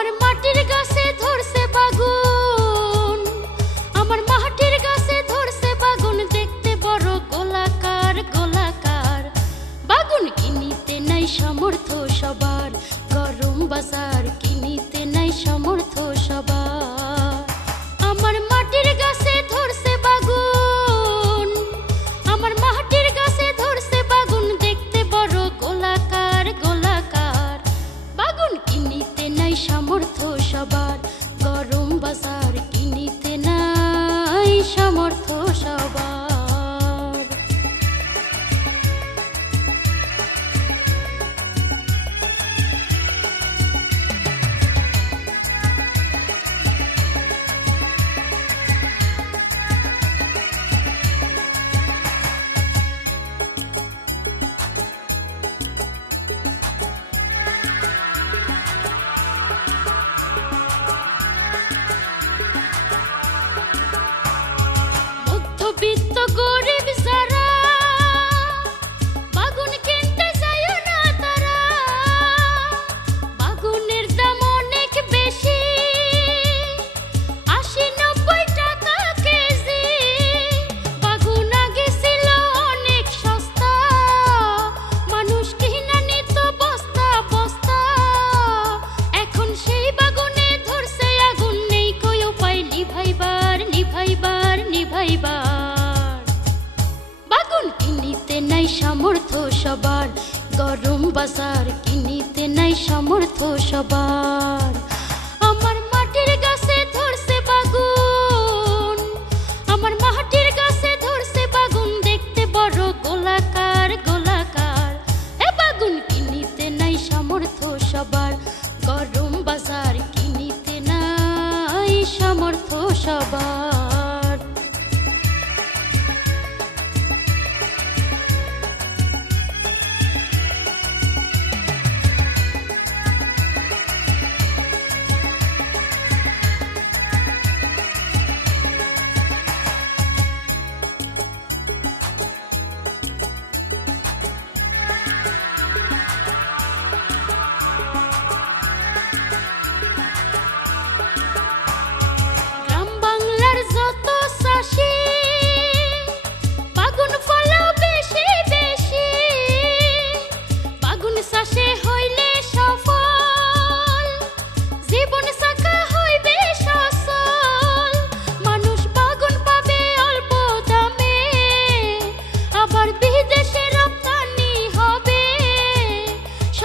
আমার মাটির গাছে বাগুন। দেখতে বড় গোলাকার বাগুন কিনিতে নাই সবার, গরম বাজার কিনিতে নাই সমর্থ সামর্থ্য সামর্থ্য সবার। গরম বাজার কিনিতে নাই সামর্থ্য সবার। আমার মাটির গাছে ধরছে বাগুন। আমার মাটির গাছে ধরছে বাগুন, দেখতে বড় গোলাকার গোলাকার। এ বাগুন কিনিতে নাই সামর্থ্য সবার। গরম বাজার কিনিতে নাই সামর্থ্য সবার।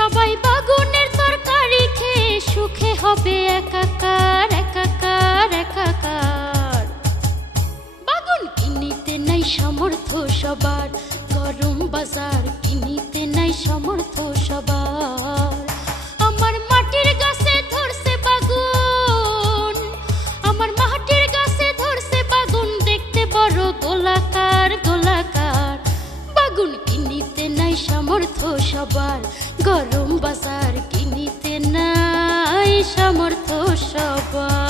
সবাই বাগুনের তরকারি খেয়ে সুখে হবে একাকার একাকার একাকার। বাগুন কিনিতে নাই সামর্থ্য সবার, গরম বাজার কিনিতে নাই সামর্থ্য সবার। আমার মাটির গাছে ধরছে বাগুন, আমার মাটির গাছে ধরছে বাগুন, দেখতে বড় গোলাকার গোলাকার। বাগুন কিনিতে নাই সামর্থ্য সবার গরম বাজার কিনিতে নাই সামর্থ্য সবার।